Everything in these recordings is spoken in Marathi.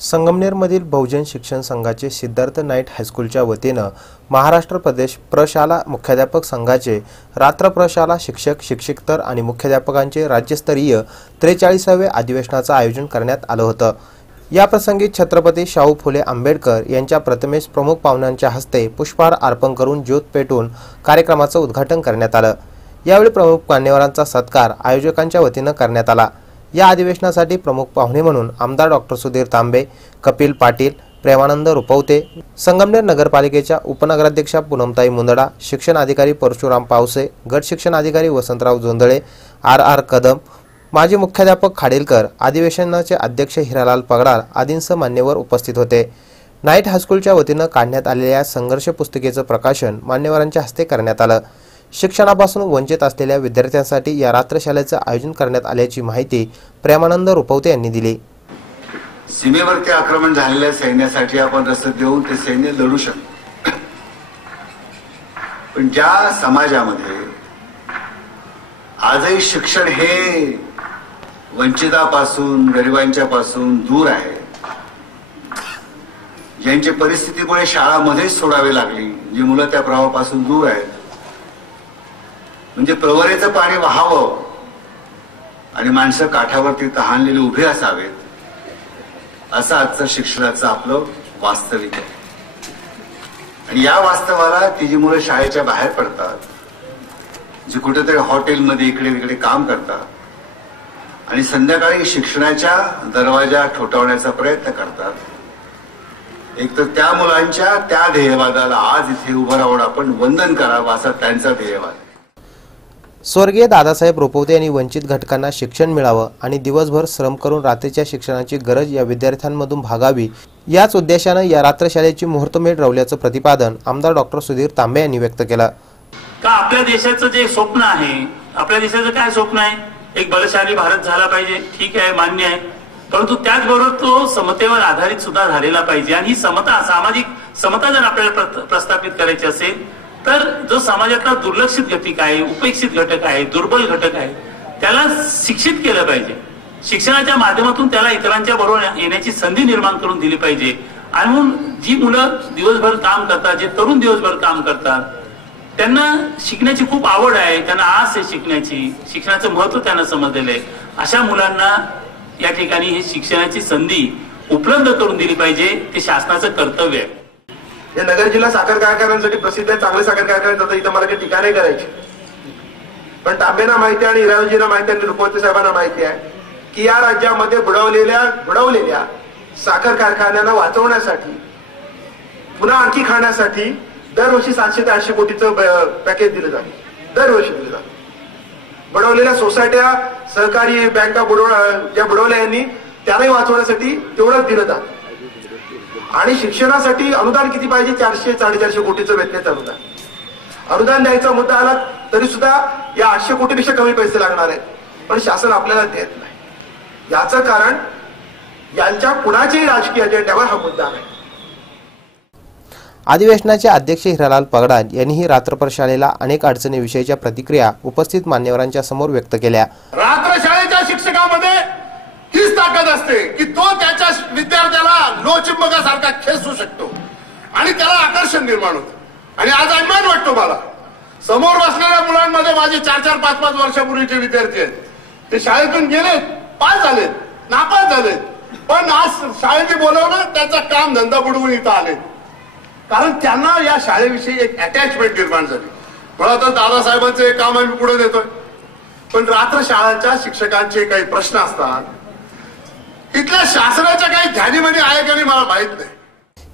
संगमनेरमधील बहुजन शिक्षण संघाचे सिद्धार्थ नाईट हायस्कूलच्या वतीनं महाराष्ट्र प्रदेश प्रशाला मुख्याध्यापक संघाचे रात्र प्रशाला शिक्षक शिक्षकेतर आणि मुख्याध्यापकांचे राज्यस्तरीय 43वे अधिवेशनाचं आयोजन करण्यात आलं होतं। या प्रसंगी छत्रपती शाहू फुले आंबेडकर यांच्या प्रतिमेस प्रमुख पाहुण्यांच्या हस्ते पुष्पहार अर्पण करून ज्योत पेटवून कार्यक्रमाचं उद्घाटन करण्यात आलं। यावेळी प्रमुख मान्यवरांचा सत्कार आयोजकांच्या वतीनं करण्यात आला। या अधिवेशनासाठी प्रमुख पाहुणे म्हणून आमदार डॉक्टर सुधीर तांबे, कपिल पाटील, प्रेमानंद रुपवते, संगमनेर नगरपालिकेच्या उपनगराध्यक्षा पूनमताई मुंदडा, शिक्षण अधिकारी परशुराम पावसे, गट शिक्षण अधिकारी वसंतराव जोंधळे, आर कदम, माजी मुख्याध्यापक खाडेलकर, अधिवेशनाचे अध्यक्ष हिरालाल पगडाल आदींसह मान्यवर उपस्थित होते। नाईट हायस्कूलच्या वतीनं काढण्यात आलेल्या संघर्ष पुस्तिकेचं प्रकाशन मान्यवरांच्या हस्ते करण्यात आलं। शिक्षणापासून वंचित असलेल्या विद्यार्थ्यांसाठी या रात्रशाळेचं आयोजन करण्यात आल्याची माहिती प्रेमानंद रुपवते यांनी दिली। सीमेवरती आक्रमण झालेल्या सैन्यासाठी आपण रसद देऊन ते सैन्य लढू शकतो, पण ज्या समाजामध्ये आजही शिक्षण हे वंचितापासून गरिबांच्या पासून दूर आहे, ज्यांच्या परिस्थितीमुळे शाळामध्ये सोडावी लागली, जी मुलं त्या प्रवाहापासून दूर आहेत, म्हणजे प्रवरेचं पाणी वाहावं आणि माणसं काठावरती तहानलेली उभे असावेत, असं आजचं शिक्षणाचं आपलं वास्तविक आहे। आणि या वास्तवाला ती जी मुलं शाळेच्या बाहेर पडतात, जी कुठेतरी हॉटेलमध्ये इकडे तिकडे काम करतात आणि संध्याकाळी शिक्षणाच्या दरवाजा ठोठावण्याचा प्रयत्न करतात, एक तर त्या मुलांच्या त्या ध्येयवादाला आज इथे उभं राहून आपण वंदन करावं असा त्यांचा ध्येयवाद आहे। स्वर्गीय दादासाहेब रुपवते यांनी वंचित घटकांना शिक्षण मिळावं आणि दिवसभर श्रम करून रात्रीच्या शिक्षणाची गरज या विद्यार्थ्यांमधून भागावी, याच उद्देशानं या रात्रशाळेची मुहूर्तमेढ रवल्याचं प्रतिपादन आमदार डॉक्टर सुधीर तांबे यांनी व्यक्त केलं। का आपल्या देशाचं जे स्वप्न आहे, आपल्या देशाचं काय स्वप्न आहे, एक बलशाली भारत झाला पाहिजे, ठीक आहे, मान्य आहे, परंतु त्याचबरोबर तो समतेवर आधारित सुद्धा झालेला पाहिजे। आणि ही समता, सामाजिक समता जर आपल्याला प्रस्थापित करायची असेल तर जो समाजातला दुर्लक्षित घटक आहे, उपेक्षित घटक आहे, दुर्बल घटक आहे, त्याला शिक्षित केलं पाहिजे। शिक्षणाच्या माध्यमातून त्याला इतरांच्या बरोबर येण्याची संधी निर्माण करून दिली पाहिजे। आणि म्हणून जी मुलं दिवसभर काम करतात, जे तरुण दिवसभर काम करतात, त्यांना शिकण्याची खूप आवड आहे, त्यांना आस आहे शिकण्याची, शिक्षणाचं महत्व त्यांना समजलेलं आहे, अशा मुलांना या ठिकाणी ही शिक्षणाची संधी उपलब्ध करून दिली पाहिजे, ते शासनाचं कर्तव्य आहे। या नगर जिल्हा साखर कारखान्यांसाठी प्रसिद्ध आहे, चांगले साखर कारखाने जातात, इथं मला काही ठिकाणे करायची, पण तांबेंना माहिती आहे आणि हिरालालजींना माहिती आहे आणि रुपवते साहेबांना माहिती आहे की या राज्यामध्ये बुडवलेल्या साखर कारखान्यांना वाचवण्यासाठी, पुन्हा आणखी खाण्यासाठी दरवर्षी 700 ते 800 कोटीचं पॅकेज दिलं जातं, दरवर्षी दिलं जातं। बुडवलेल्या सोसायट्या, सहकारी बँका ज्या बुडवल्या यांनी, त्यांनाही वाचवण्यासाठी तेवढंच दिलं जातं। आणि शिक्षणासाठी अनुदान किती पाहिजे? 400-450 कोटीचं व्यत्यय अनुदान द्यायचा मुद्दा आला तरी सुद्धा या 800 कोटीपेक्षा कमी पैसे लागणार आहेत, पण शासन आपल्याला देत नाही। याचं कारण यांच्या कुणाच्याही राजकीय अजेंड्यावर हा मुद्दा आहे। अधिवेशनाचे अध्यक्ष हिरालाल पगडाल यांनीही रात्रप्रशालेला अनेक अडचणीविषयीच्या प्रतिक्रिया उपस्थित मान्यवरांच्या समोर व्यक्त केल्या। रात्रशाळेच्या शिक्षकामध्ये हीच ताकद असते की तो त्याच्या विद्यार्थ्याला लोहचुंबकासारखा खेचू शकतो आणि त्याला आकर्षण निर्माण होतं। आणि आज अभिमान वाटतो मला, समोर बसणाऱ्या मुलांमध्ये माझे 4-4, 5-5 वर्षापूर्वीचे विद्यार्थी आहेत, ते शाळेतून गेलेत, पास झालेत, नापास झालेत, पण आज शाळेत बोलवलं, त्याचा काम धंदा बुडवून इथं आलेत, कारण त्यांना या शाळेविषयी एक अटॅचमेंट निर्माण झाली। मला तर दादासाहेबांचे काम आम्ही पुढे देतोय, पण रात्र शाळांच्या शिक्षकांचे काही प्रश्न असतात, इथल्या शासनाच्या काही ध्यानीमध्ये आहे का नाही मला माहित नाही।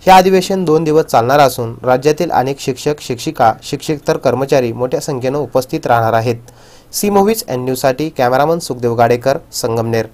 हे अधिवेशन 2 दिवस चालणार असून राज्यातील अनेक शिक्षक, शिक्षिका, शिक्षकेतर कर्मचारी मोठ्या संख्येनं उपस्थित राहणार आहेत। सी मूव्हीज एन न्यूजसाठी कॅमेरामन सुखदेव गाडेकर, संगमनेर।